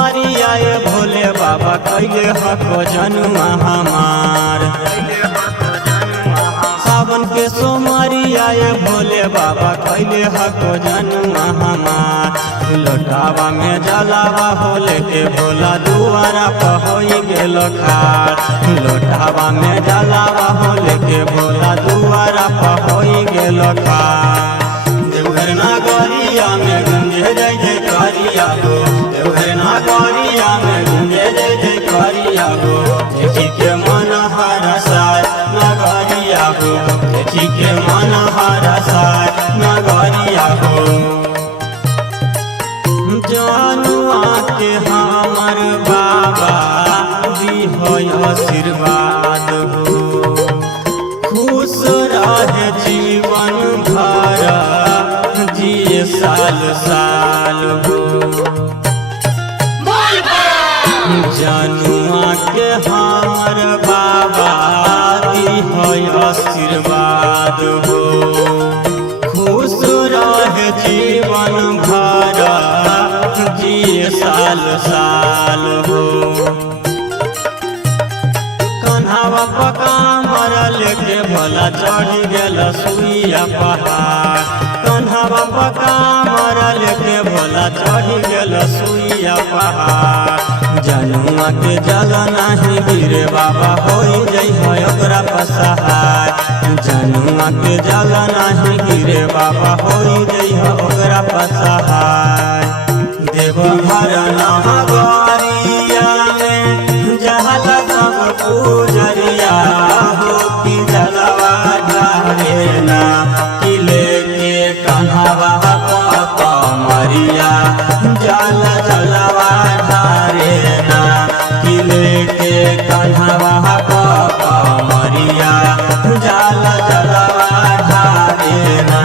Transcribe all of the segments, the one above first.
सोमवारिया ये भोले बाबा कैले हको जनुआ हमार। सावन के सोमवारिया ये भोले बाबा कैले हको जनुआ हमार। लोटावा में जलावा होले के भोला दुआरा पर होई गेल खार। लोटावा में जलावा होले के भोला दुआरा पर होई गेल खार। देवघर नगरिया में गंजे जय जय करिया गो। देवघर नगरिया में गंजे जय जय करिया गो। देखी के मन हरसाय नगरिया गो। देखी के मन हरसाय नगरिया गो। जनुआ के हमर बाबा दी हो आशीर्वाद हो। खुश रहे जीवन भर जिए साल साल हो। जनुआ के हमर बाबा दी हो आशीर्वाद हो। खुश रहे जीवन भर जिए साल साल हो। कन्हावा पका मरल के भोला चढ़ गेल सुइया पहाड़। कन्हावा पका मरल के भोला चढ़ गेल सुइया पहाड़। जनुआ के जल नहीं गिरे बाबा होई जई है ओकरा पसहाय। जनुआ के जल नहीं गिरे बाबा होई जई है ओकरा पसहाय। देवघर नगरिया में जहल सब पूजरिया हो कि जलवा ढारे ना। कि लेके कन्हवा कमरिया जल जलवा ढारे ना। कि लेके कन्हवा कमरिया जल जलवा ढारे ना।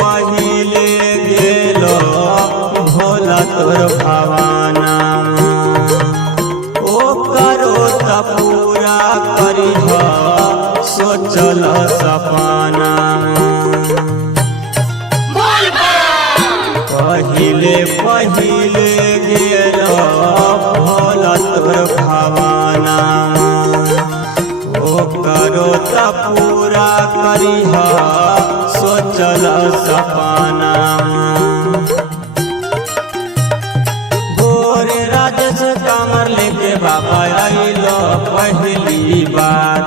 पहिले गेलो भोला तोर भवाना। ओ करो त पूरा करिह सोचल सपना। पहिले गेलो भोला तोर भवाना। ओ करो त पूरा करिह सोचल सपना। गोरे राजेश कमर लेके बाबा आइलो पहली बार।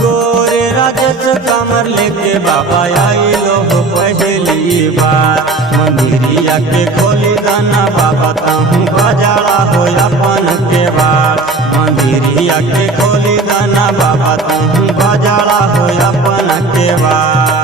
गोरे राजेश कमर लेके बाबा आइलो पहली बार। मंदिरिया के खोली दाना बाबा तहूँ बजाड़ा हो अपन के बार। मंदिरिया के खोली दाना बाबा तहूँ बजाड़ा हो अपन के बार।